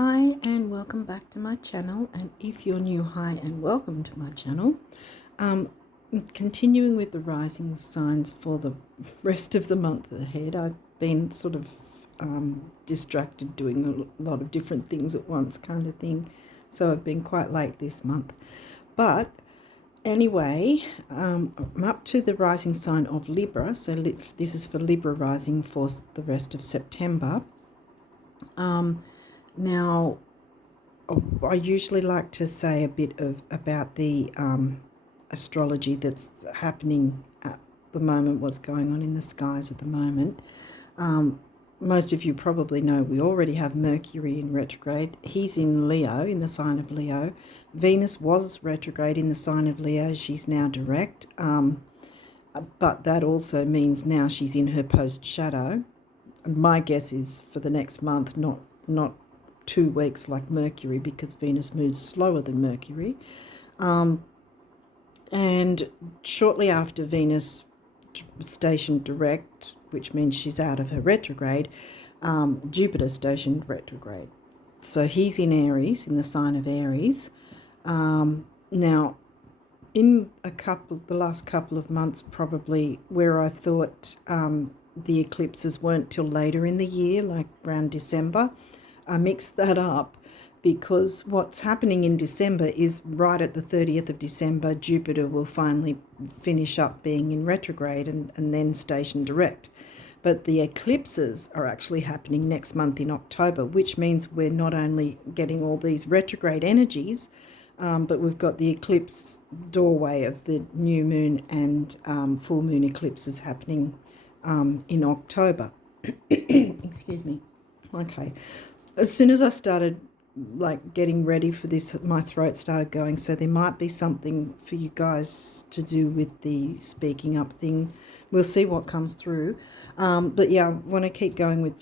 Hi and welcome back to my channel, and if you're new, hi and welcome to my channel. Continuing with the rising signs for the rest of the month ahead. I've been sort of distracted doing a lot of different things at once kind of thing, so I've been quite late this month. But anyway, I'm up to the rising sign of Libra, so this is for Libra rising for the rest of September. Now, I usually like to say a bit about the astrology that's happening at the moment, what's going on in the skies at the moment. Most of you probably know we already have Mercury in retrograde. He's in Leo, in the sign of Leo. Venus was retrograde in the sign of Leo. She's now direct. But that also means now she's in her post-shadow. And my guess is for the next month, not 2 weeks like Mercury, because Venus moves slower than Mercury. And shortly after Venus stationed direct, which means she's out of her retrograde, Jupiter stationed retrograde. So he's in Aries, in the sign of Aries. Now, in the last couple of months, probably where I thought the eclipses weren't till later in the year, like around December, I mixed that up because what's happening in December is right at the 30th of December, Jupiter will finally finish up being in retrograde and then station direct. But the eclipses are actually happening next month in October, which means we're not only getting all these retrograde energies, but we've got the eclipse doorway of the new moon and full moon eclipses happening in October. Excuse me. Okay. As soon as I started getting ready for this, my throat started going, so there might be something for you guys to do with the speaking up thing. We'll see what comes through. But yeah, I want to keep going with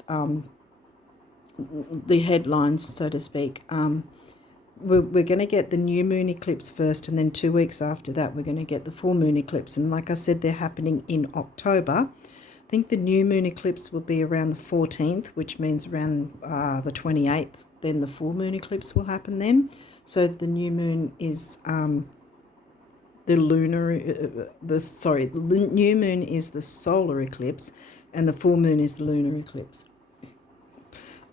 the headlines, so to speak. We're going to get the new moon eclipse first, and then 2 weeks after that we're going to get the full moon eclipse. And like I said, they're happening in October. I think the new moon eclipse will be around the 14th, which means around the 28th. Then the full moon eclipse will happen then. So the new moon is the new moon is the solar eclipse, and the full moon is the lunar eclipse.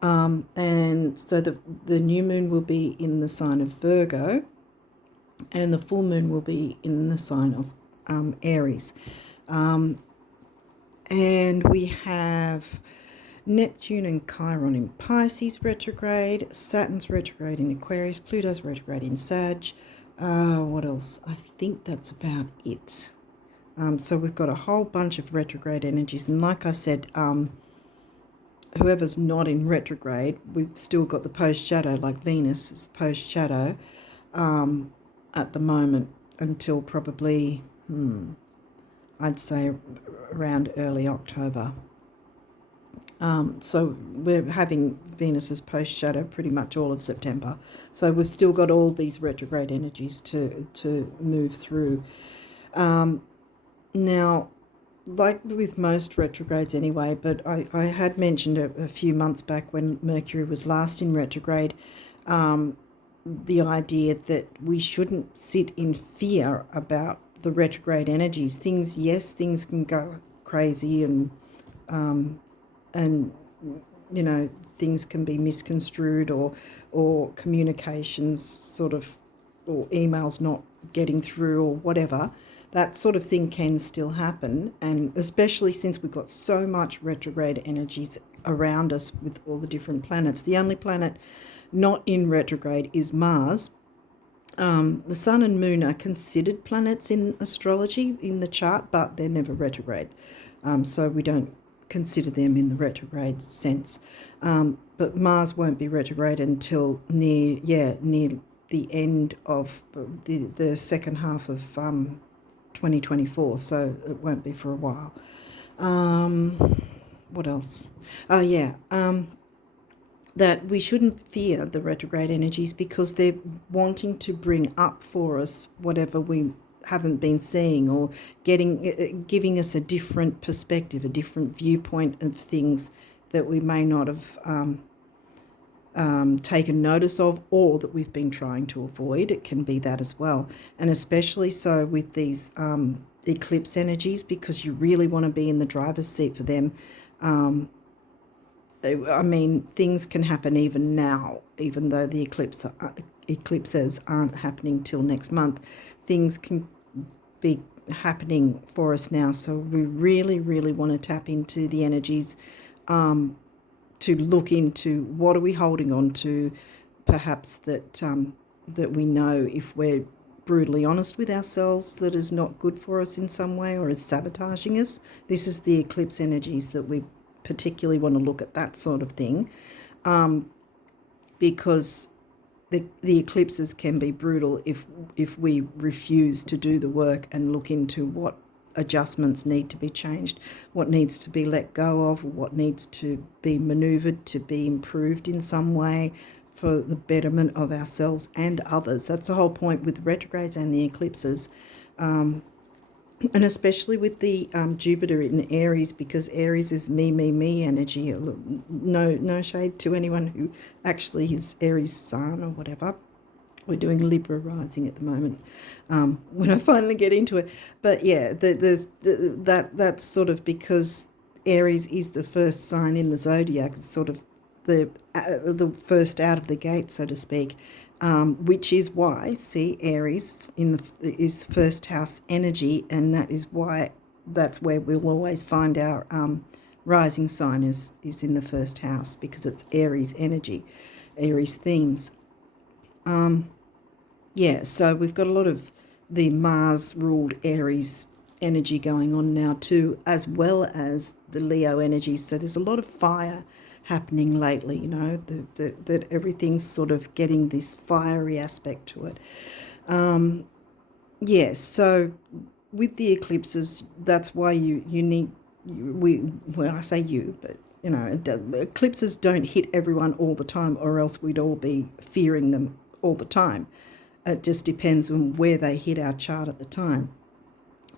And so the new moon will be in the sign of Virgo, and the full moon will be in the sign of Aries. And we have Neptune and Chiron in Pisces retrograde, Saturn's retrograde in Aquarius, Pluto's retrograde in Sag. What else? I think that's about it. So we've got a whole bunch of retrograde energies. And like I said, whoever's not in retrograde, we've still got the post-shadow, like Venus is post-shadow at the moment until probably, I'd say around early October. So we're having Venus's post-shadow pretty much all of September. So we've still got all these retrograde energies to move through. Now, like with most retrogrades anyway, but I had mentioned a few months back when Mercury was last in retrograde, the idea that we shouldn't sit in fear about the retrograde energies. Things can go crazy and things can be misconstrued or communications or emails not getting through or whatever. That sort of thing can still happen, and especially since we've got so much retrograde energies around us with all the different planets. The only planet not in retrograde is Mars. The Sun and Moon are considered planets in astrology in the chart, but they're never retrograde. So we don't consider them in the retrograde sense. But Mars won't be retrograde until near the end of the second half of 2024, so it won't be for a while. What else? That we shouldn't fear the retrograde energies because they're wanting to bring up for us whatever we haven't been seeing, or giving us a different perspective, a different viewpoint of things that we may not have taken notice of, or that we've been trying to avoid. It can be that as well. And especially so with these eclipse energies, because you really want to be in the driver's seat for them. I mean, things can happen even now, even though the eclipses aren't happening till next month. Things can be happening for us now. So we really, really want to tap into the energies to look into what are we holding on to, perhaps that we know, if we're brutally honest with ourselves, that is not good for us in some way or is sabotaging us. This is the eclipse energies that we particularly want to look at, that sort of thing, because the eclipses can be brutal if we refuse to do the work and look into what adjustments need to be changed, what needs to be let go of, what needs to be manoeuvred to be improved in some way for the betterment of ourselves and others. That's the whole point with retrogrades and the eclipses. And especially with the Jupiter in Aries, because Aries is me energy. No shade to anyone who actually is Aries sun or whatever. We're doing Libra rising at the moment when I finally get into it. But yeah, that's sort of because Aries is the first sign in the zodiac. It's sort of the first out of the gate, so to speak. Which is why, see, Aries is first house energy, and that is why that's where we'll always find our rising sign is in the first house, because it's Aries energy, Aries themes. Yeah, so we've got a lot of the Mars-ruled Aries energy going on now too, as well as the Leo energy. So there's a lot of fire happening lately, you know, that everything's sort of getting this fiery aspect to it. Yeah, so with the eclipses, that's why you need, I say you, but you know, eclipses don't hit everyone all the time, or else we'd all be fearing them all the time. It just depends on where they hit our chart at the time,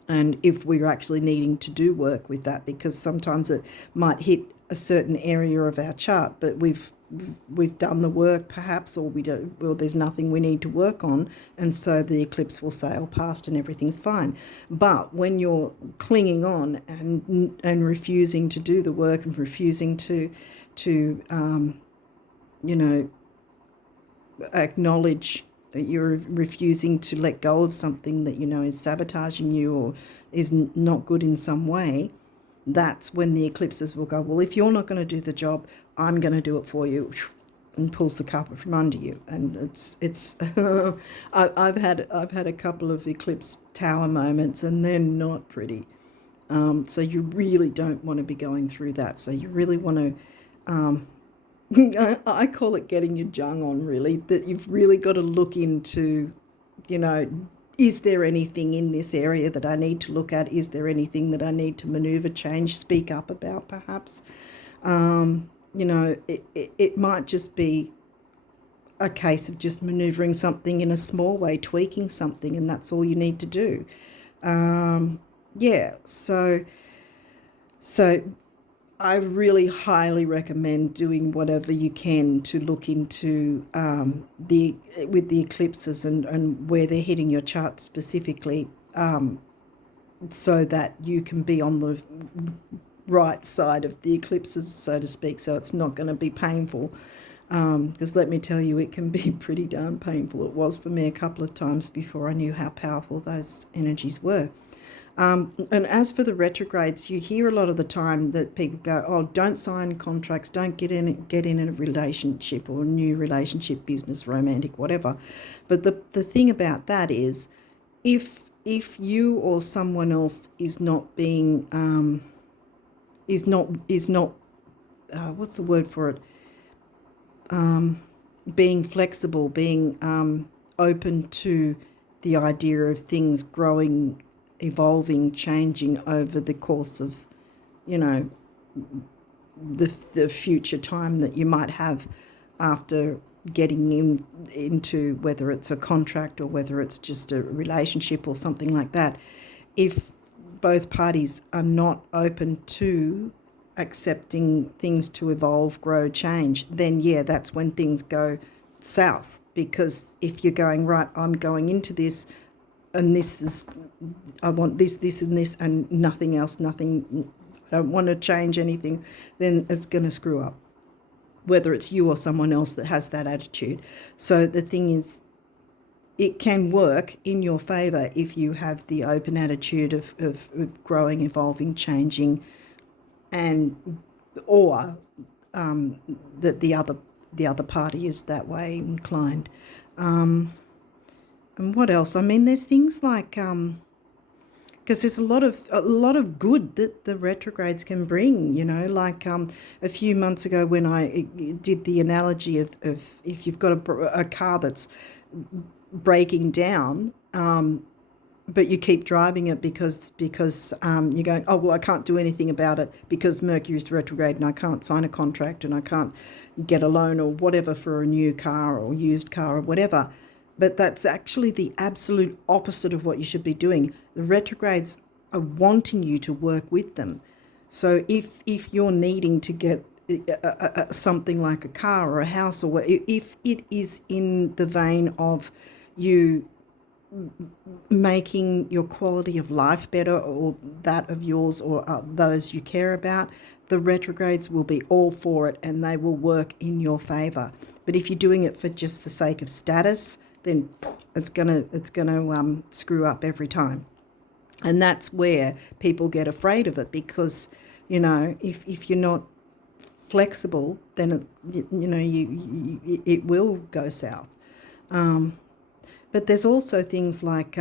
and if we're actually needing to do work with that, because sometimes it might hit a certain area of our chart, but we've done the work perhaps, or we don't. Well, there's nothing we need to work on, and so the eclipse will sail past and everything's fine. But when you're clinging on and refusing to do the work and refusing to you know, acknowledge, you're refusing to let go of something that you know is sabotaging you or is not good in some way, that's when the eclipses will go, well, if you're not going to do the job, I'm going to do it for you, and pulls the carpet from under you. And it's I've had a couple of eclipse tower moments, and they're not pretty. So you really don't want to be going through that. So you really want to I call it getting your jung on, really, that you've really got to look into, you know, is there anything in this area that I need to look at? Is there anything that I need to manoeuvre, change, speak up about, perhaps? You know, it might just be a case of just manoeuvring something in a small way, tweaking something, and that's all you need to do. Yeah, so I really highly recommend doing whatever you can to look into with the eclipses and where they're hitting your chart specifically, so that you can be on the right side of the eclipses, so to speak, so it's not going to be painful. Because let me tell you, it can be pretty darn painful. It was for me a couple of times before I knew how powerful those energies were. And as for the retrogrades, you hear a lot of the time that people go, oh, don't sign contracts, don't get in a relationship or a new relationship, business, romantic, whatever. But the thing about that is, if you or someone else is not being what's the word for it? Being flexible, being open to the idea of things growing, evolving, changing over the course of, you know, the future time that you might have after getting into whether it's a contract or whether it's just a relationship or something like that. If both parties are not open to accepting things to evolve, grow, change, then yeah, that's when things go south. Because if you're going, right, I'm going into this, and this is, I want this and this and nothing else, nothing, I don't want to change anything, then it's going to screw up, whether it's you or someone else that has that attitude. So the thing is, it can work in your favour if you have the open attitude of growing, evolving, changing, and or that the other party is that way inclined. And what else? I mean, there's things like because there's a lot of good that the retrogrades can bring. You know, like a few months ago when I did the analogy of if you've got a car that's breaking down, but you keep driving it because you're going, oh well, I can't do anything about it because Mercury's retrograde and I can't sign a contract and I can't get a loan or whatever for a new car or used car or whatever. But that's actually the absolute opposite of what you should be doing. The retrogrades are wanting you to work with them. So if you're needing to get something like a car or a house, or if it is in the vein of you making your quality of life better, or that of yours or those you care about, the retrogrades will be all for it and they will work in your favour. But if you're doing it for just the sake of status, then it's gonna screw up every time. And that's where people get afraid of it, because, you know, if you're not flexible, then it will go south. But there's also things like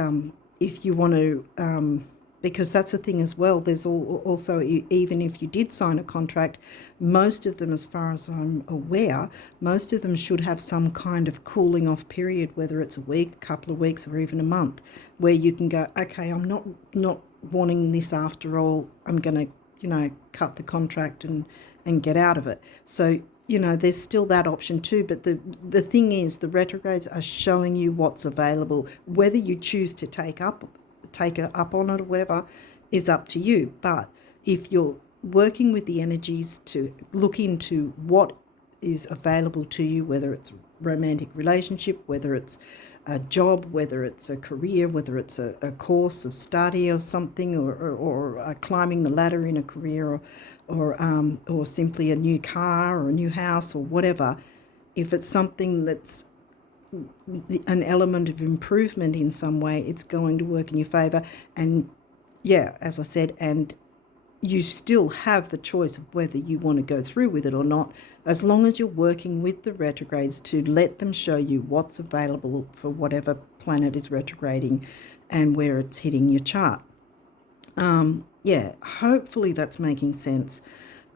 if you want to, because that's a thing as well, there's also, even if you did sign a contract, most of them, as far as I'm aware, most of them should have some kind of cooling off period, whether it's a week, a couple of weeks, or even a month, where you can go, okay, I'm not wanting this after all, I'm going to, cut the contract and get out of it. So, there's still that option too. But the thing is, the retrogrades are showing you what's available. Whether you choose to take it up on it or whatever is up to you. But if you're working with the energies to look into what is available to you, whether it's a romantic relationship, whether it's a job, whether it's a career, whether it's a course of study or something, or climbing the ladder in a career, or simply a new car or a new house or whatever, if it's something that's an element of improvement in some way, it's going to work in your favour. And yeah, as I said, and you still have the choice of whether you want to go through with it or not, as long as you're working with the retrogrades to let them show you what's available for whatever planet is retrograding and where it's hitting your chart. Hopefully that's making sense.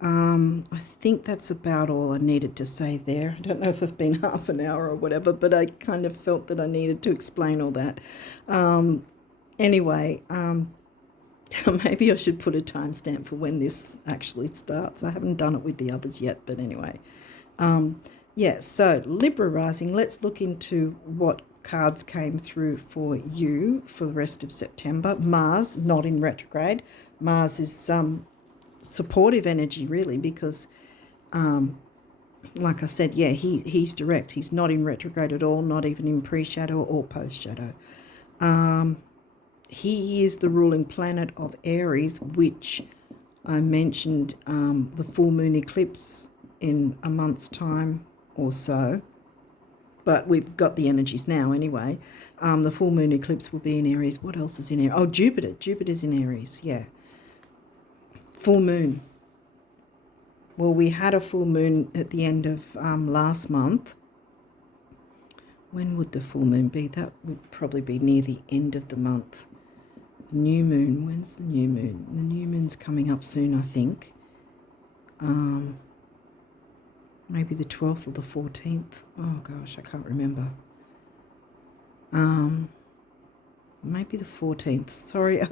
I think that's about all I needed to say there. I don't know if it's been half an hour or whatever, but I kind of felt that I needed to explain all that. Anyway, maybe I should put a timestamp for when this actually starts. I haven't done it with the others yet, but anyway. So Libra rising, let's look into what cards came through for you for the rest of September. Mars, not in retrograde. Mars is supportive energy, really, because like I said, he's direct. He's not in retrograde at all, not even in pre-shadow or post-shadow. He is the ruling planet of Aries, which I mentioned the full moon eclipse in a month's time or so. But we've got the energies now anyway. The full moon eclipse will be in Aries. What else is in Aries? Oh, Jupiter. Jupiter's in Aries, yeah. Full moon. Well, we had a full moon at the end of last month. When would the full moon be? That would probably be near the end of the month. New moon. When's the new moon? The new moon's coming up soon, I think. Maybe the 12th or the 14th. Oh gosh, I can't remember. Maybe the 14th. Sorry,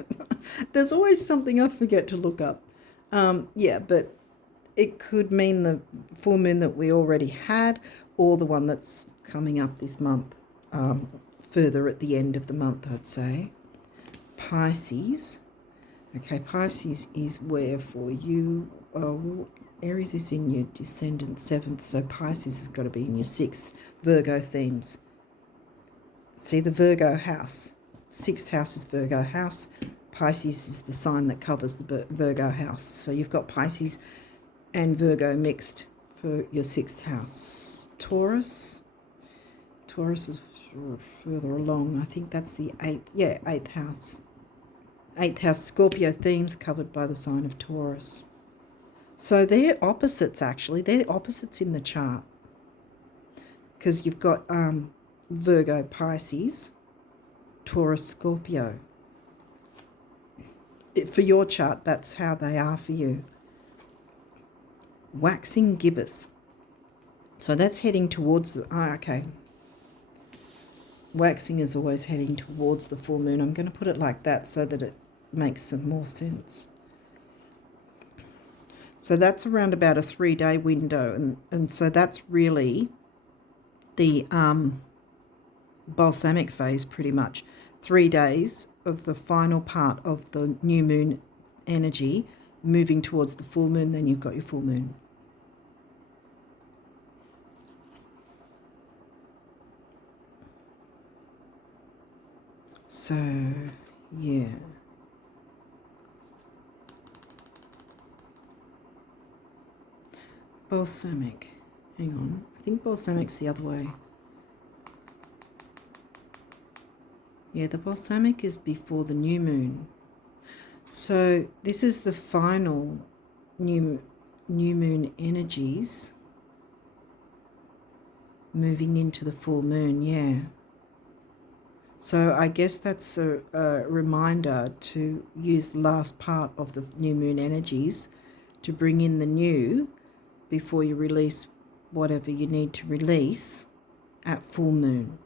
there's always something I forget to look up. But it could mean the full moon that we already had, or the one that's coming up this month, further at the end of the month, I'd say. Pisces. Okay, Pisces is where for you, Aries is in your descendant 7th, so Pisces has got to be in your 6th. Virgo themes. See the Virgo house. 6th house is Virgo house. Pisces is the sign that covers the Virgo house. So you've got Pisces and Virgo mixed for your 6th house. Taurus. Taurus is further along. I think that's the 8th. Yeah, 8th house. 8th house, Scorpio themes covered by the sign of Taurus. So they're opposites, actually. They're opposites in the chart. Because you've got Virgo, Pisces, Taurus, Scorpio. For your chart, that's how they are for you. Waxing gibbous. So that's heading towards the... okay. Waxing is always heading towards the full moon. I'm going to put it like that so that it makes some more sense. So that's around about a 3-day window. And so that's really the balsamic phase pretty much. 3 days of the final part of the new moon energy moving towards the full moon, then you've got your full moon. So, yeah. Balsamic. Hang on. I think balsamic's the other way. Yeah, the balsamic is before the new moon. So this is the final new moon energies moving into the full moon, yeah. So I guess that's a reminder to use the last part of the new moon energies to bring in the new before you release whatever you need to release at full moon.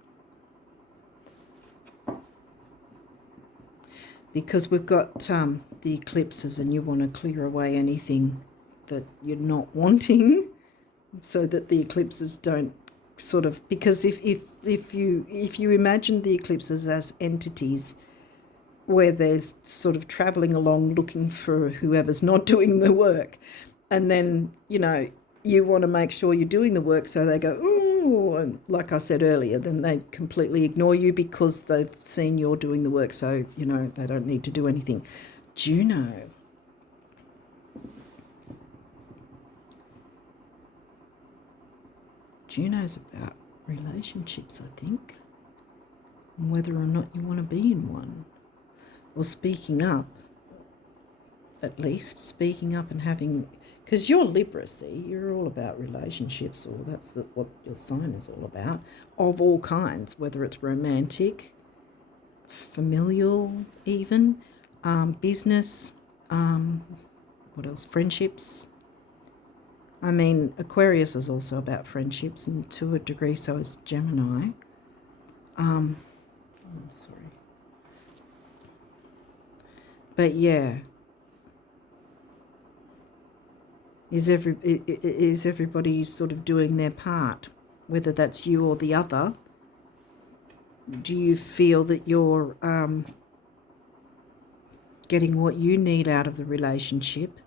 Because we've got the eclipses and you want to clear away anything that you're not wanting so that the eclipses don't sort of, because if you imagine the eclipses as entities where there's sort of traveling along looking for whoever's not doing the work, and then you want to make sure you're doing the work, so they go, ooh, and like I said earlier, then they completely ignore you because they've seen you're doing the work, so they don't need to do anything. Juno's about relationships, I think, and whether or not you want to be in one, or speaking up, at least speaking up and having, because you're Libra, see, you're all about relationships, or that's what your sign is all about, of all kinds, whether it's romantic, familial even, business, what else, friendships. I mean, Aquarius is also about friendships, and to a degree so is Gemini. I'm sorry. But yeah, is everybody sort of doing their part, whether that's you or the other? Do you feel that you're getting what you need out of the relationship?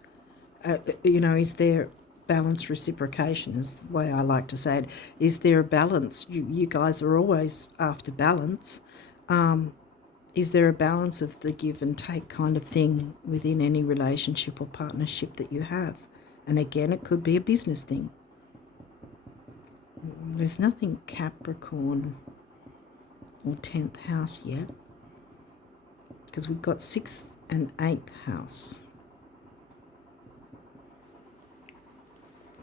Is there balanced reciprocation, is the way I like to say it. Is there a balance? You guys are always after balance. Is there a balance of the give and take kind of thing within any relationship or partnership that you have? And again, it could be a business thing. There's nothing Capricorn or 10th house yet, because we've got 6th and 8th house.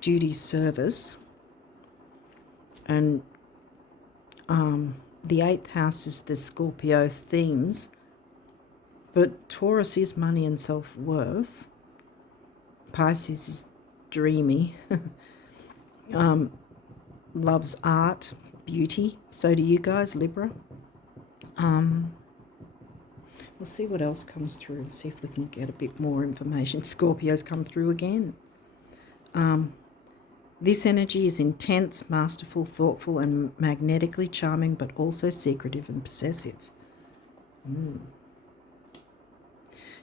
Duty, service, and the 8th house is the Scorpio themes, but Taurus is money and self-worth. Pisces is dreamy, loves art, beauty. So do you guys, Libra. We'll see what else comes through and see if we can get a bit more information. Scorpios come through again. This energy is intense, masterful, thoughtful, and magnetically charming, but also secretive and possessive.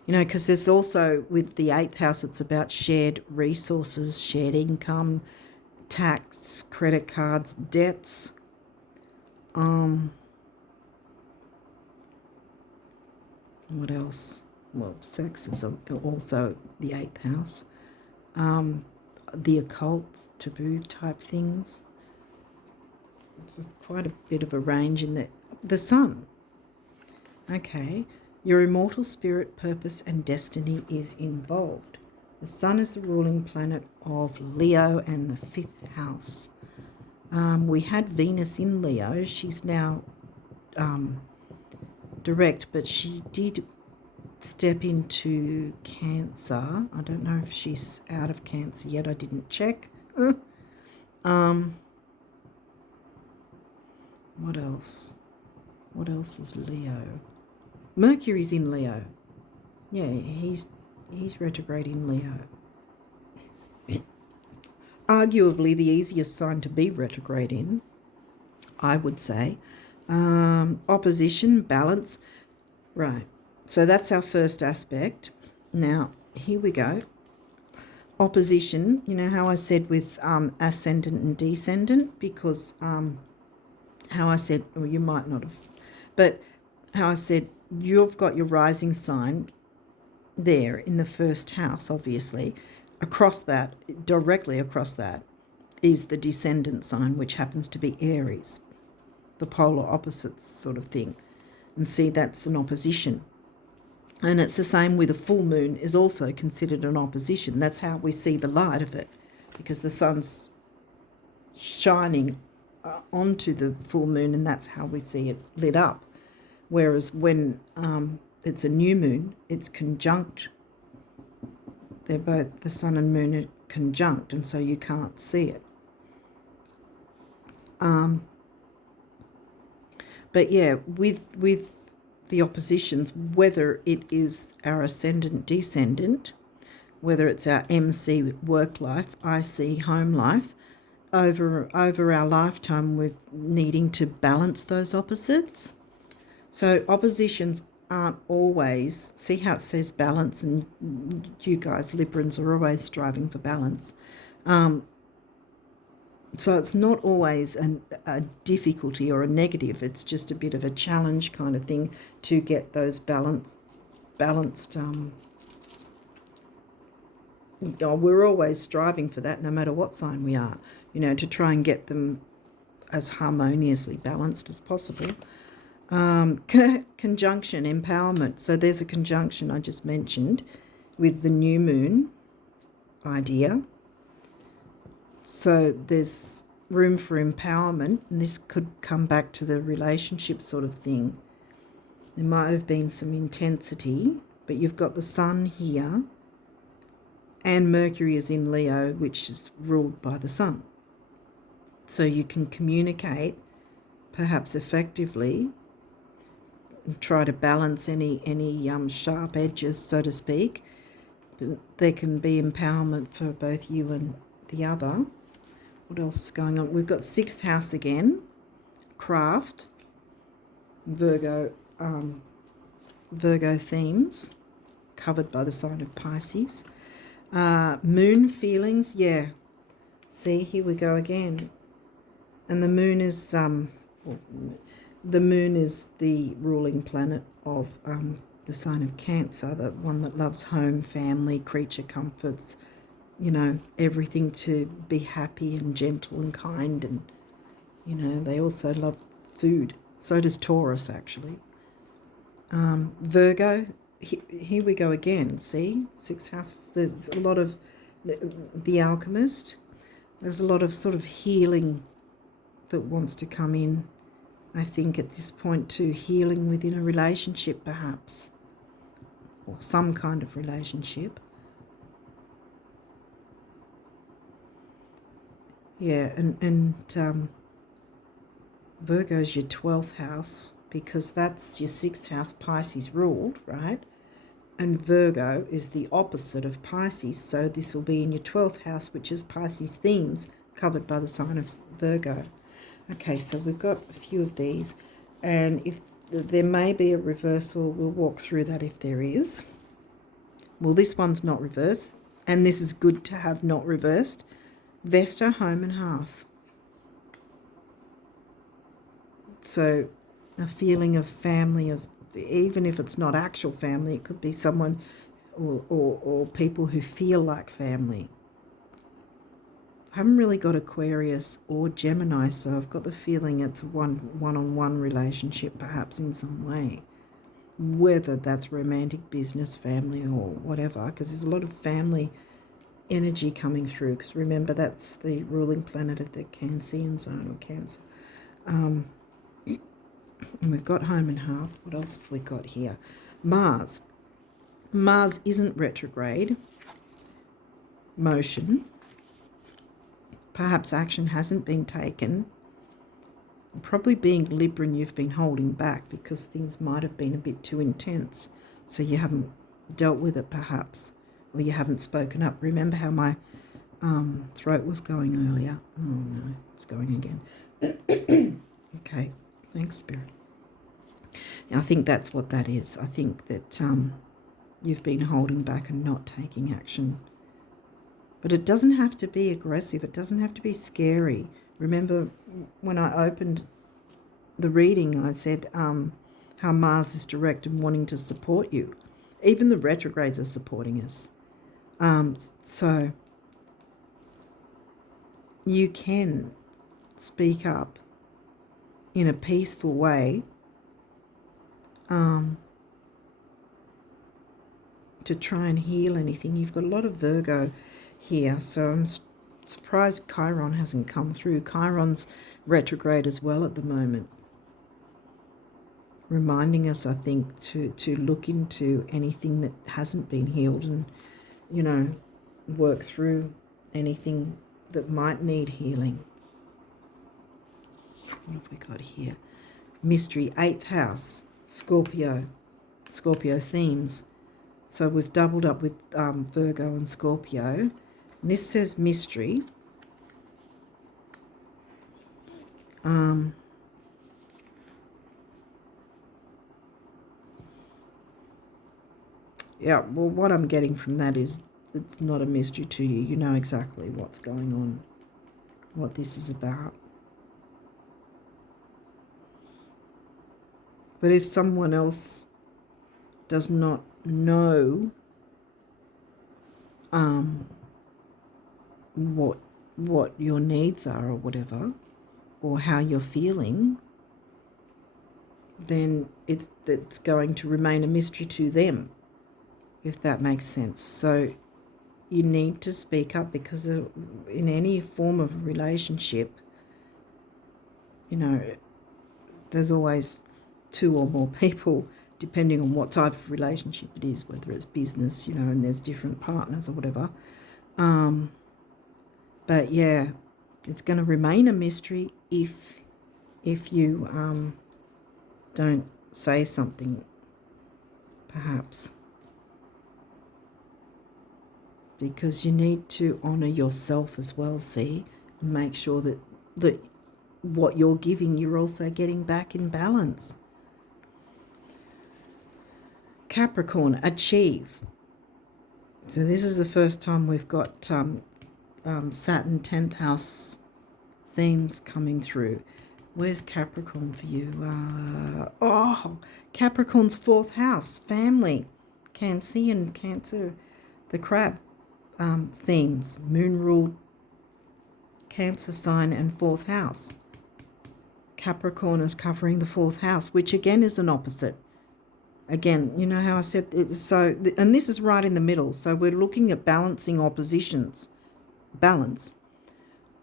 You know, because there's also, with the 8th house, it's about shared resources, shared income, tax, credit cards, debts. What else? Well, sex is also the 8th house. The occult, taboo type things. It's quite a bit of a range in that. The sun. Okay. Your immortal spirit, purpose and destiny is involved. The sun is the ruling planet of Leo and the 5th house. We had Venus in Leo. She's now direct, but she did step into Cancer. I don't know if she's out of Cancer yet. I didn't check. What else? What else is Leo? Mercury's in Leo. Yeah, he's retrograde in Leo. Arguably the easiest sign to be retrograde in, I would say. Opposition, balance. Right. So that's our first aspect. Now, here we go. Opposition, you know how I said with ascendant and descendant, because how I said, well, you might not have, but how I said you've got your rising sign there in the 1st house, obviously. Across that, directly across that, is the descendant sign, which happens to be Aries, the polar opposites sort of thing. And see, that's an opposition. And it's the same with a full moon is also considered an opposition. That's how we see the light of it, because the sun's shining onto the full moon, and that's how we see it lit up. Whereas when it's a new moon, it's conjunct. They're both, the sun and moon are conjunct, and so you can't see it. But yeah, with the oppositions, whether it is our ascendant, descendant, whether it's our MC work life, IC home life, over our lifetime, we're needing to balance those opposites. So oppositions aren't always, see how it says balance, and you guys Librans are always striving for balance. So it's not always a difficulty or a negative. It's just a bit of a challenge kind of thing to get those balanced. We're always striving for that, no matter what sign we are, you know, to try and get them as harmoniously balanced as possible. Conjunction, empowerment. So there's a conjunction I just mentioned with the new moon idea. So there's room for empowerment, and this could come back to the relationship sort of thing. There might have been some intensity, but you've got the sun here, and Mercury is in Leo, which is ruled by the sun. So you can communicate perhaps effectively and try to balance any sharp edges, so to speak. But there can be empowerment for both you and the other. What else is going on? We've got 6th house again, craft, Virgo themes, covered by the sign of Pisces. Moon feelings, yeah. See, here we go again. And the moon is the moon is the ruling planet of the sign of Cancer, the one that loves home, family, creature comforts, you know, everything to be happy and gentle and kind, and, you know, they also love food. So does Taurus, actually. Virgo, here we go again, see? 6th house, there's a lot of the alchemist. There's a lot of sort of healing that wants to come in, I think, at this point too. Healing within a relationship, perhaps, or some kind of relationship. Yeah, and Virgo's your 12th house, because that's your 6th house, Pisces ruled, right? And Virgo is the opposite of Pisces, so this will be in your 12th house, which is Pisces themes, covered by the sign of Virgo. Okay, so we've got a few of these, and if there may be a reversal, we'll walk through that if there is. Well, this one's not reversed, and this is good to have not reversed. Vesta, home and hearth. So a feeling of family, of even if it's not actual family, it could be someone or people who feel like family. I haven't really got Aquarius or Gemini, so I've got the feeling it's a one-on-one relationship perhaps in some way. Whether that's romantic, business, family or whatever, because there's a lot of family energy coming through, because remember that's the ruling planet of the Cancerian zone or Cancer. And we've got home and hearth. What else have we got here? Mars. Mars isn't retrograde. Motion. Perhaps action hasn't been taken. Probably being Libra and you've been holding back because things might have been a bit too intense. So you haven't dealt with it perhaps. Or you haven't spoken up. Remember how my throat was going earlier? Oh no, it's going again. Okay, thanks Spirit. Now, I think that's what that is. I think that you've been holding back and not taking action. But it doesn't have to be aggressive. It doesn't have to be scary. Remember when I opened the reading, I said how Mars is direct and wanting to support you. Even the retrogrades are supporting us. So you can speak up in a peaceful way to try and heal anything. You've got a lot of Virgo here, so I'm surprised Chiron hasn't come through. Chiron's retrograde as well at the moment, reminding us, I think, to look into anything that hasn't been healed and, you know, work through anything that might need healing. What have we got here? Mystery, 8th house, Scorpio themes. So we've doubled up with Virgo and Scorpio. And this says mystery. Yeah, well, what I'm getting from that is it's not a mystery to you. You know exactly what's going on, what this is about. But if someone else does not know what your needs are or whatever, or how you're feeling, then it's going to remain a mystery to them, if that makes sense. So you need to speak up, because in any form of relationship, you know, there's always two or more people, depending on what type of relationship it is, whether it's business, you know, and there's different partners or whatever. But yeah, it's going to remain a mystery if you don't say something, perhaps. Because you need to honour yourself as well, see, and make sure that what you're giving, you're also getting back in balance. Capricorn, achieve. So this is the first time we've got Saturn 10th house themes coming through. Where's Capricorn for you? Capricorn's 4th house, family, Cancer, the crab themes, moon ruled Cancer sign and 4th house. Capricorn is covering the 4th house, which again is an opposite. Again, you know how I said and this is right in the middle. So we're looking at balancing oppositions. Balance.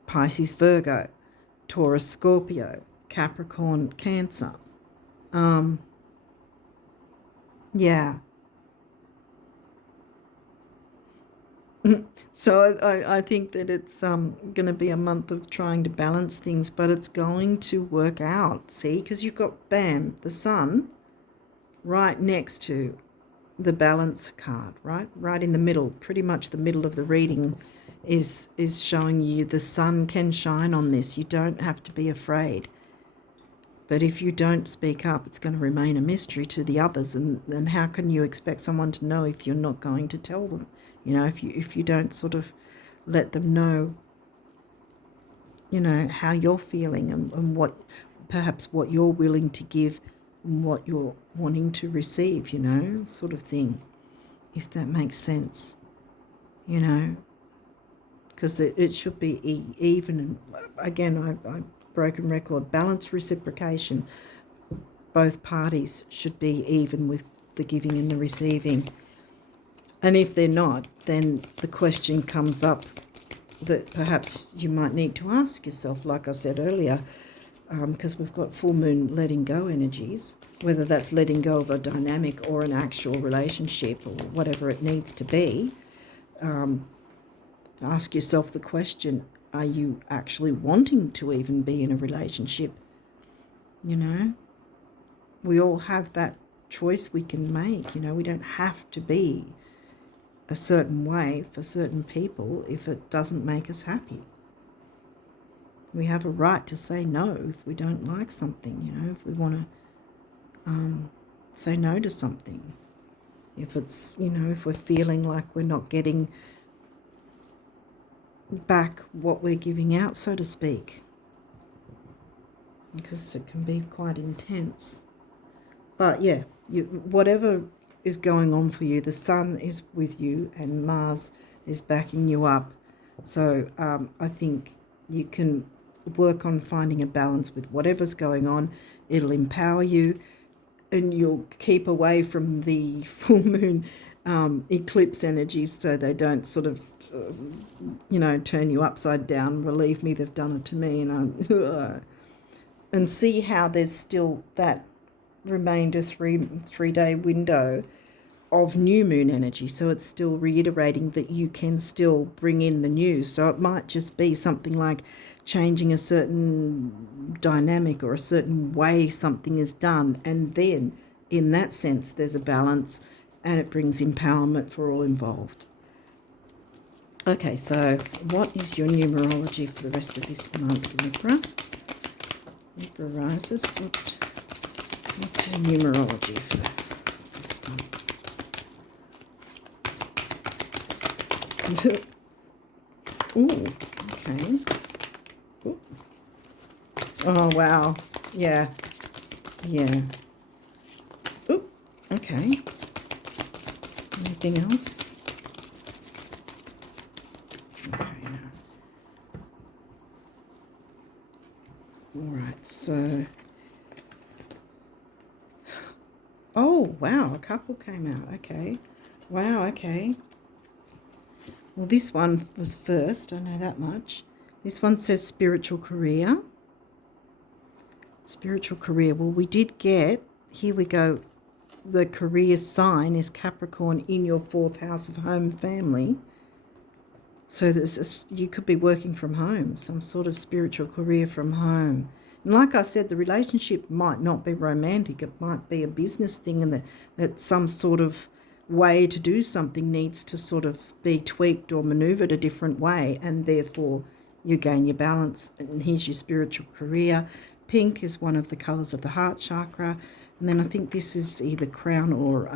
Pisces, Virgo, Taurus, Scorpio, Capricorn, Cancer. Yeah. So I think that it's going to be a month of trying to balance things, but it's going to work out. See, because you've got, bam, the sun right next to the balance card, right in the middle, pretty much the middle of the reading is showing you the sun can shine on this. You don't have to be afraid. But if you don't speak up, it's going to remain a mystery to the others. And how can you expect someone to know if you're not going to tell them? You know, if you don't sort of let them know, you know, how you're feeling and what perhaps what you're willing to give and what you're wanting to receive, you know, sort of thing, if that makes sense, you know, because it should be even. And again, I broken record, balanced reciprocation. Both parties should be even with the giving and the receiving. And if they're not, then the question comes up that perhaps you might need to ask yourself, like I said earlier, because we've got full moon letting go energies, whether that's letting go of a dynamic or an actual relationship or whatever it needs to be. Ask yourself the question, are you actually wanting to even be in a relationship? You know, we all have that choice we can make. You know, we don't have to be a certain way for certain people if it doesn't make us happy. We have a right to say no if we don't like something, you know, if we want to say no to something. If it's, you know, if we're feeling like we're not getting back what we're giving out, so to speak, because it can be quite intense. But yeah, whatever is going on for you, the sun is with you and Mars is backing you up. So I think you can work on finding a balance with whatever's going on. It'll empower you, and you'll keep away from the full moon eclipse energies so they don't sort of, you know, turn you upside down. Believe me, they've done it to me. And see how there's still that remainder three-day window of new moon energy, so it's still reiterating that you can still bring in the news. So it might just be something like changing a certain dynamic or a certain way something is done, and then in that sense there's a balance and it brings empowerment for all involved. Okay, so what is your numerology for the rest of this month, Libra? Libra rises, what's your numerology for this month? Ooh, okay. Ooh. Oh, wow. Yeah. Yeah. Ooh, okay. Anything else? Okay. All right, so... Oh, wow, a couple came out. Okay. Wow, okay. Well, this one was first, I know that much. This one says spiritual career. Spiritual career. Well, we did get, here we go, the career sign is Capricorn in your 4th house of home family. So you could be working from home, some sort of spiritual career from home. And like I said, the relationship might not be romantic. It might be a business thing, and that some sort of way to do something needs to sort of be tweaked or maneuvered a different way, and therefore you gain your balance. And here's your spiritual career. Pink is one of the colours of the heart chakra, and then I think this is either crown or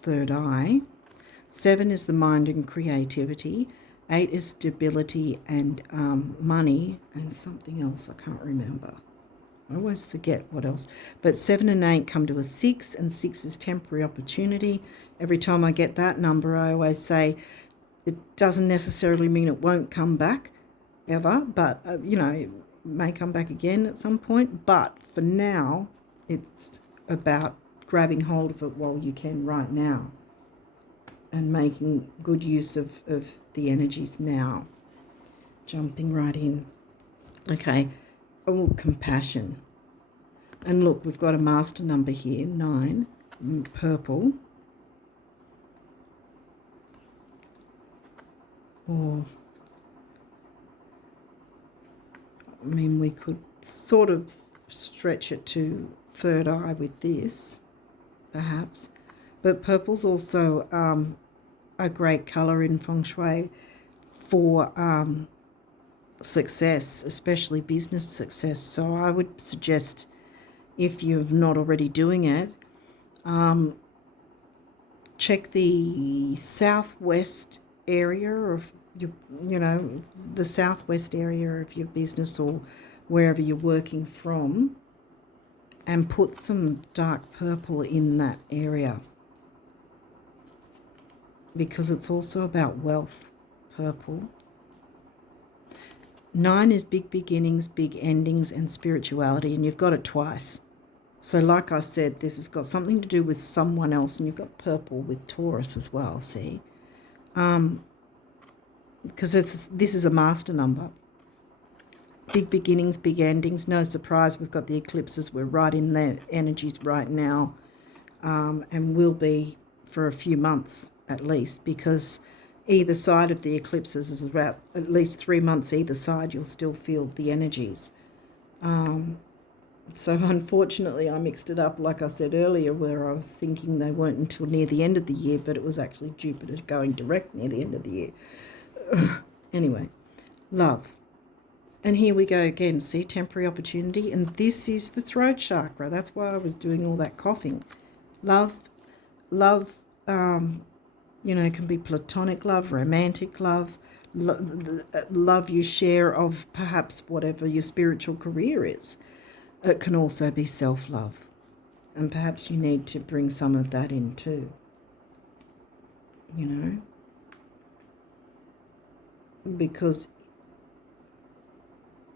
third eye. 7 is the mind and creativity. 8 is stability and money, and something else I can't remember. I always forget what else. But 7 and 8 come to a 6, and 6 is temporary opportunity. Every time I get that number, I always say it doesn't necessarily mean it won't come back ever, but, you know, it may come back again at some point. But for now, it's about grabbing hold of it while you can right now and making good use of the energies now. Jumping right in. Okay. Oh, compassion. And look, we've got a master number here, 9, purple. Or, I mean, we could sort of stretch it to third eye with this, perhaps. But purple's also a great colour in feng shui for success, especially business success. So I would suggest if you're not already doing it. Check the southwest area of your, the southwest area of your business or wherever you're working from, and put some dark purple in that area, because it's also about wealth, purple. 9 is big beginnings, big endings, and spirituality, and you've got it twice. So like I said, this has got something to do with someone else, and you've got purple with Taurus as well, see? Because this is a master number. Big beginnings, big endings. No surprise, we've got the eclipses. We're right in their energies right now, and will be for a few months at least, because either side of the eclipses is about at least 3 months either side. You'll still feel the energies. So unfortunately I mixed it up, like I said earlier, where I was thinking they weren't until near the end of the year, but it was actually Jupiter going direct near the end of the year. Anyway, love. And here we go again, see, temporary opportunity. And this is the throat chakra. That's why I was doing all that coughing. Love, can be platonic love, romantic love, love you share of perhaps whatever your spiritual career is. It can also be self-love. And perhaps you need to bring some of that in too. Because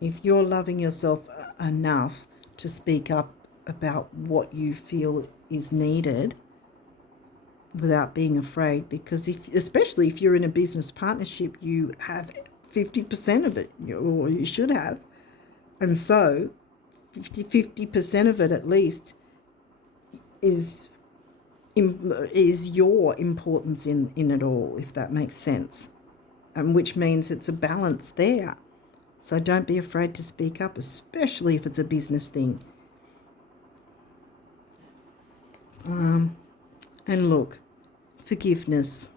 if you're loving yourself enough to speak up about what you feel is needed without being afraid, because especially if you're in a business partnership, you have 50% of it, or you should have. And so 50% of it at least is your importance in it all, if that makes sense. And which means it's a balance there. So don't be afraid to speak up, especially if it's a business thing. And look, forgiveness.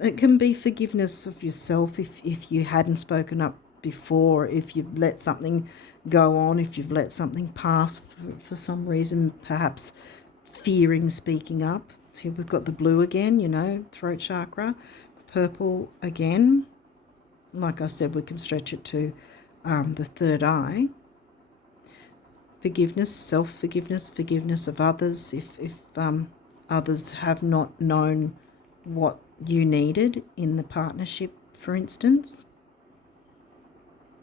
It can be forgiveness of yourself if you hadn't spoken up before, if you've let something go on, if you've let something pass for some reason, perhaps fearing speaking up. Here we've got the blue again, throat chakra, purple again. Like I said, we can stretch it to the third eye. Forgiveness, self-forgiveness, forgiveness of others if others have not known what you needed in the partnership, for instance.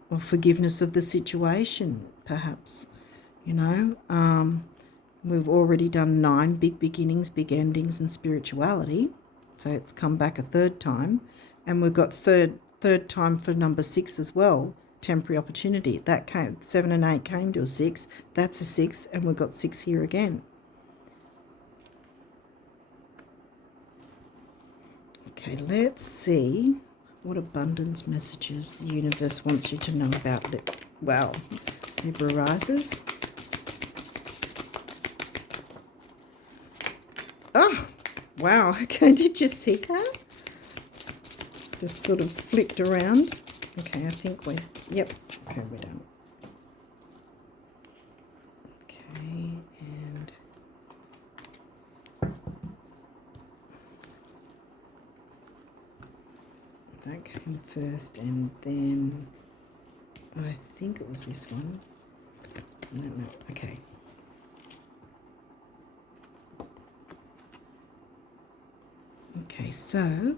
Or forgiveness of the situation, perhaps. We've already done 9 big beginnings, big endings, and spirituality. So it's come back a third time. And we've got third time for number 6 as well, temporary opportunity. That came, 7 and 8 came to a 6. That's a 6, and we've got 6 here again. Okay, let's see what abundance messages the universe wants you to know about it. Wow, Libra rises. Oh, wow, okay, did you see that? Just sort of flipped around. Okay, I think we're done. Okay, and that came first, and then I think it was this one. No, okay. Okay, so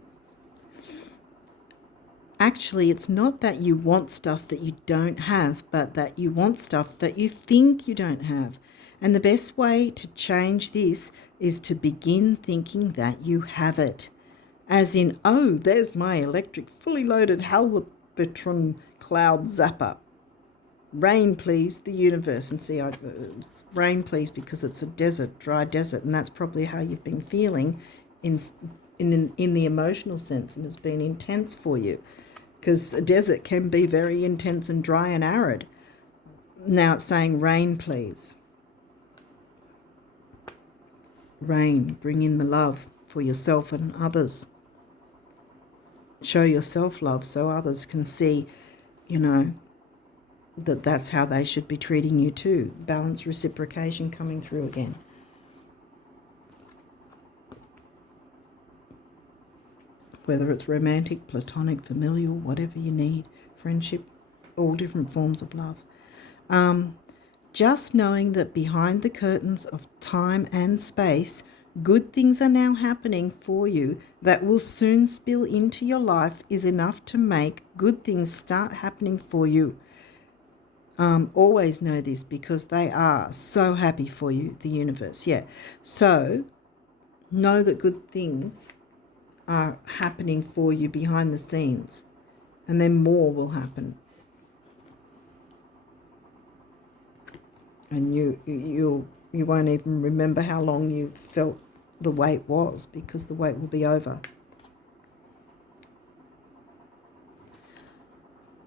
actually it's not that you want stuff that you don't have, but that you want stuff that you think you don't have. And the best way to change this is to begin thinking that you have it. As in, oh, there's my electric fully loaded Halbertron cloud zapper. Rain, please, the universe. And see, rain, please, because it's a desert, dry desert, and that's probably how you've been feeling in the emotional sense, and it's been intense for you, because a desert can be very intense and dry and arid. Now it's saying rain, please. Rain, bring in the love for yourself and others. Show yourself love so others can see, that's how they should be treating you too. Balance, reciprocation coming through again. Whether it's romantic, platonic, familial, whatever you need, friendship, all different forms of love. Just knowing that behind the curtains of time and space, good things are now happening for you that will soon spill into your life is enough to make good things start happening for you. Always know this, because they are so happy for you, the universe. Yeah. So know that good things are happening for you behind the scenes, and then more will happen. And you won't even remember how long you felt the wait was, because the wait will be over.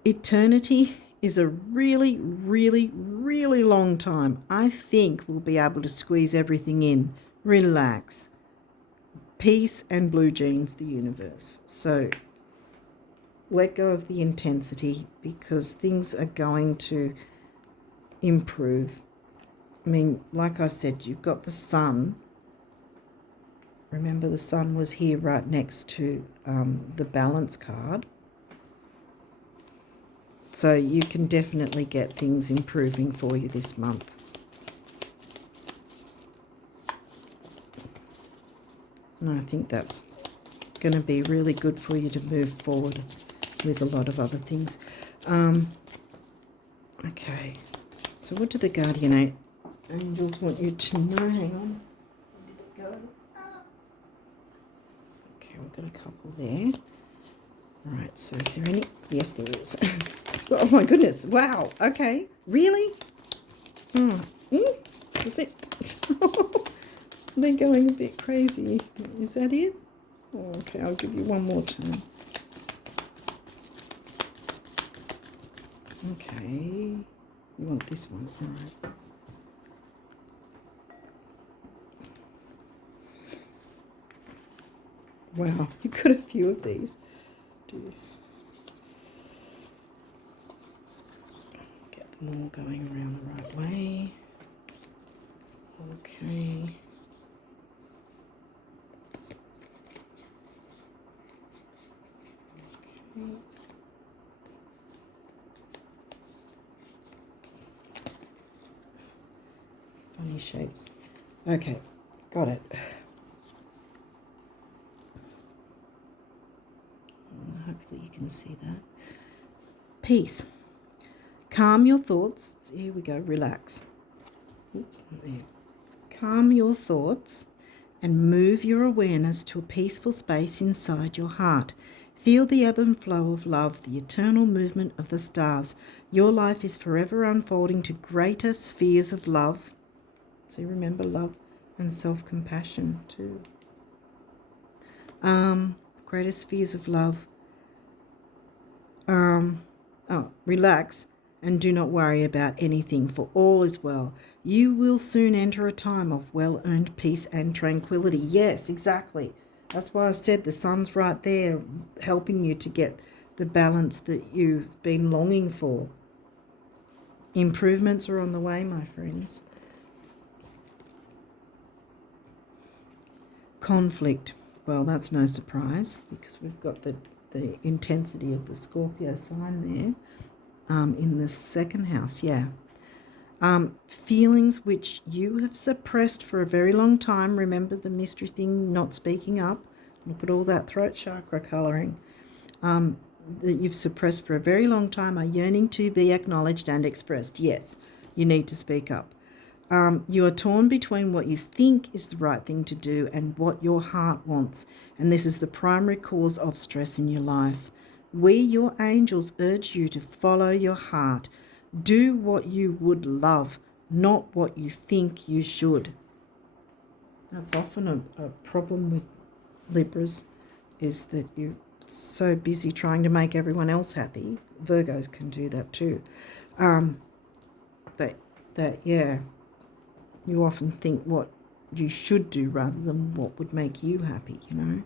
Eternity is a really, really, really long time. I think we'll be able to squeeze everything in. Relax. Peace and blue jeans, the universe. So let go of the intensity, because things are going to improve. I mean, like I said, you've got the sun. Remember, the sun was here right next to the balance card. So you can definitely get things improving for you this month. And I think that's going to be really good for you to move forward with a lot of other things. Okay, so what do the guardian angels want you to know? Hang on. Where did it go? Okay, we've got a couple there. All right, so is there any? Yes, there is. Oh my goodness, wow, okay, really? Is it? They're going a bit crazy. Is that it? Oh, okay, I'll give you one more turn. Okay, you want this one, all right. Wow, you got a few of these. Get them all going around the right way. Okay. Funny shapes. Okay, got it. Hopefully you can see that. Peace. Calm your thoughts. Here we go. Relax. Oops, there. Calm your thoughts and move your awareness to a peaceful space inside your heart. Feel the ebb and flow of love, the eternal movement of the stars. Your life is forever unfolding to greater spheres of love. So remember, love and self-compassion too. Greater spheres of love. Relax and do not worry about anything, for all is well. You will soon enter a time of well-earned peace and tranquility. Yes, exactly. That's why I said the sun's right there, helping you to get the balance that you've been longing for. Improvements are on the way, my friends. Conflict. Well, that's no surprise, because we've got the intensity of the Scorpio sign there in the second house, yeah. Feelings which you have suppressed for a very long time. Remember the mystery thing, not speaking up. Look at all that throat chakra colouring. That you've suppressed for a very long time are yearning to be acknowledged and expressed. Yes, you need to speak up. You are torn between what you think is the right thing to do and what your heart wants, and this is the primary cause of stress in your life. We, your angels, urge you to follow your heart. Do what you would love, not what you think you should. That's often a problem with Libras, is that you're so busy trying to make everyone else happy. Virgos can do that too. Yeah. You often think what you should do rather than what would make you happy, you know.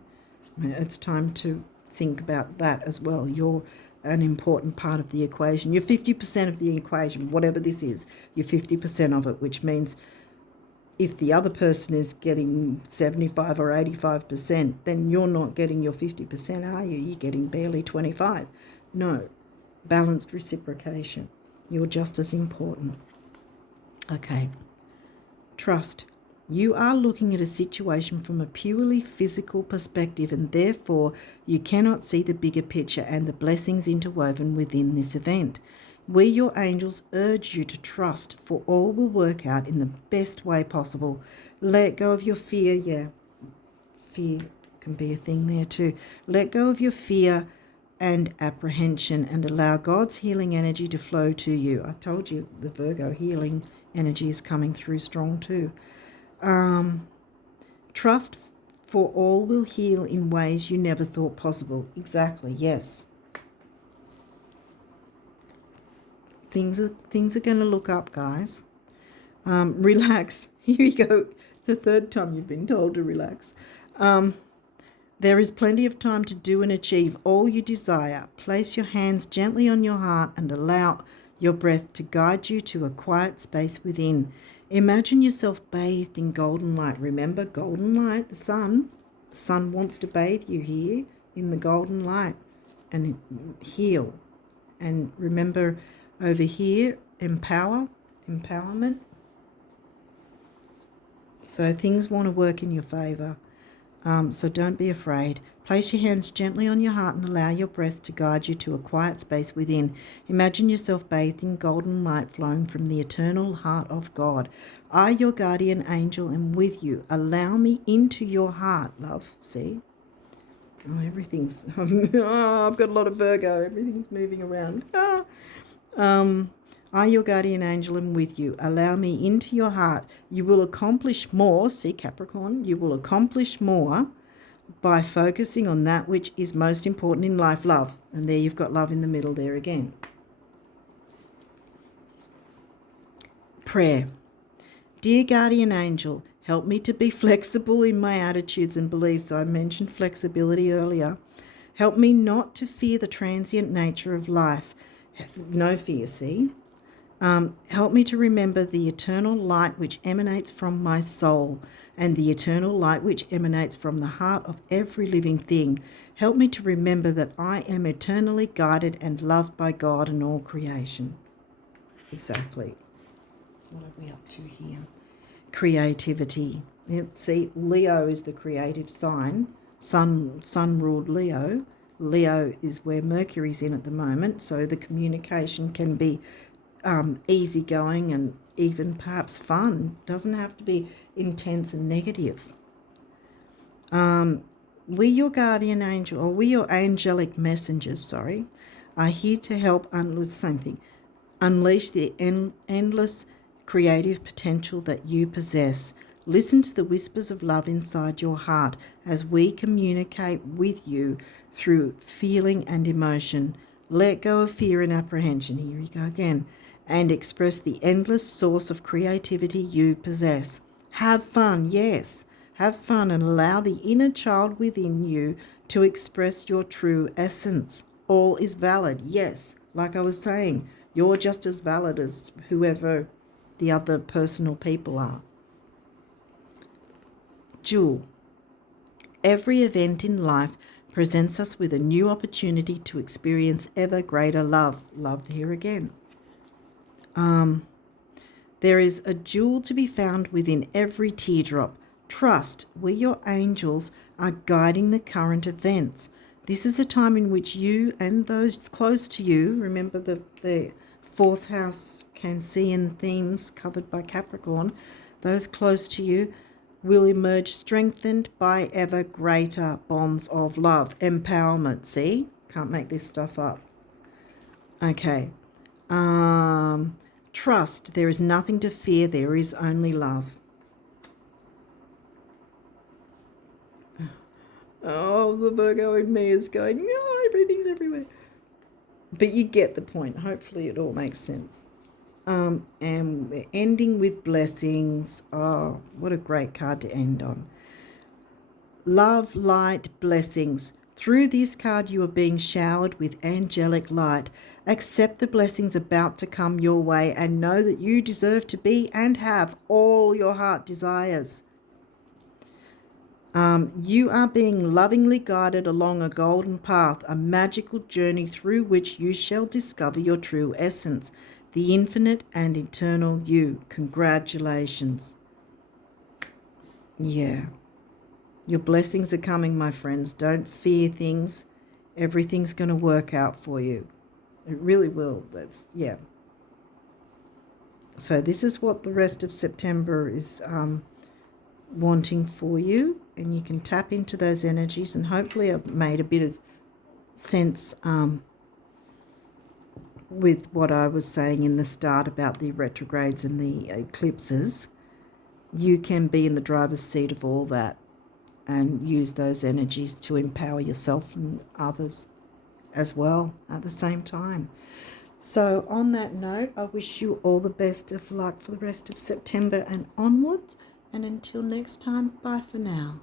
It's time to think about that as well. You're an important part of the equation. You're 50% of the equation, whatever this is. You're 50% of it, which means if the other person is getting 75 or 85%, then you're not getting your 50%, are you? You're getting barely 25. No, balanced reciprocation. You're just as important. Okay. Trust. You are looking at a situation from a purely physical perspective, and therefore you cannot see the bigger picture and the blessings interwoven within this event. We, your angels, urge you to trust, for all will work out in the best way possible. Let go of your fear. Yeah, fear can be a thing there too. Let go of your fear and apprehension and allow God's healing energy to flow to you. I told you the Virgo healing energy is coming through strong too. Trust, for all will heal in ways you never thought possible. Exactly, yes. Things are going to look up, guys. Relax. Here we go. The third time you've been told to relax. There is plenty of time to do and achieve all you desire. Place your hands gently on your heart and allow your breath to guide you to a quiet space within. Imagine yourself bathed in golden light. Remember, golden light, the sun. The sun wants to bathe you here in the golden light and heal. And remember, over here, empowerment. So things want to work in your favour. So don't be afraid. Place your hands gently on your heart and allow your breath to guide you to a quiet space within. Imagine yourself bathed in golden light flowing from the eternal heart of God. I, your guardian angel, am with you. Allow me into your heart, love. See? Oh, everything's... I've got a lot of Virgo. Everything's moving around. I, your guardian angel, am with you. Allow me into your heart. You will accomplish more. See, Capricorn? You will accomplish more by focusing on that which is most important in life, love. And there you've got love in the middle there again. Prayer. Dear guardian angel, help me to be flexible in my attitudes and beliefs. I mentioned flexibility earlier. Help me not to fear the transient nature of life. No fear, see? Help me to remember the eternal light which emanates from my soul and the eternal light which emanates from the heart of every living thing. Help me to remember that I am eternally guided and loved by God and all creation. Exactly. What are we up to here? Creativity. See, Leo is the creative sign. Sun ruled Leo. Leo is where Mercury's in at the moment, so the communication can be easygoing and even perhaps fun. Doesn't have to be intense and negative. We, your guardian angel, or we, your angelic messengers, are here to help unleash the endless creative potential that you possess. Listen to the whispers of love inside your heart as we communicate with you through feeling and emotion. Let go of fear and apprehension. Here we go again. And express the endless source of creativity you possess. Have fun, yes. Have fun and allow the inner child within you to express your true essence. All is valid, yes. Like I was saying, you're just as valid as whoever the other person or people are. Jewel. Every event in life presents us with a new opportunity to experience ever greater love. Love here again. There is a jewel to be found within every teardrop. Trust, we, your angels, are guiding the current events. This is a time in which you and those close to you, remember the fourth house Cancerian themes covered by Capricorn, those close to you will emerge strengthened by ever greater bonds of love. Empowerment, see? Can't make this stuff up. Okay. Trust, there is nothing to fear, there is only love. Oh, the Virgo in me is going, no, everything's everywhere. But you get the point. Hopefully it all makes sense. And we're ending with blessings. Oh, what a great card to end on. Love, light, blessings. Through this card, you are being showered with angelic light. Accept the blessings about to come your way and know that you deserve to be and have all your heart desires. You are being lovingly guided along a golden path, a magical journey through which you shall discover your true essence, the infinite and eternal you. Congratulations. Yeah. Your blessings are coming, my friends. Don't fear things. Everything's going to work out for you. It really will. Yeah. So this is what the rest of September is wanting for you. And you can tap into those energies. And hopefully I've made a bit of sense with what I was saying in the start about the retrogrades and the eclipses. You can be in the driver's seat of all that and use those energies to empower yourself and others as well at the same time. So on that note, I wish you all the best of luck for the rest of September and onwards. And until next time, bye for now.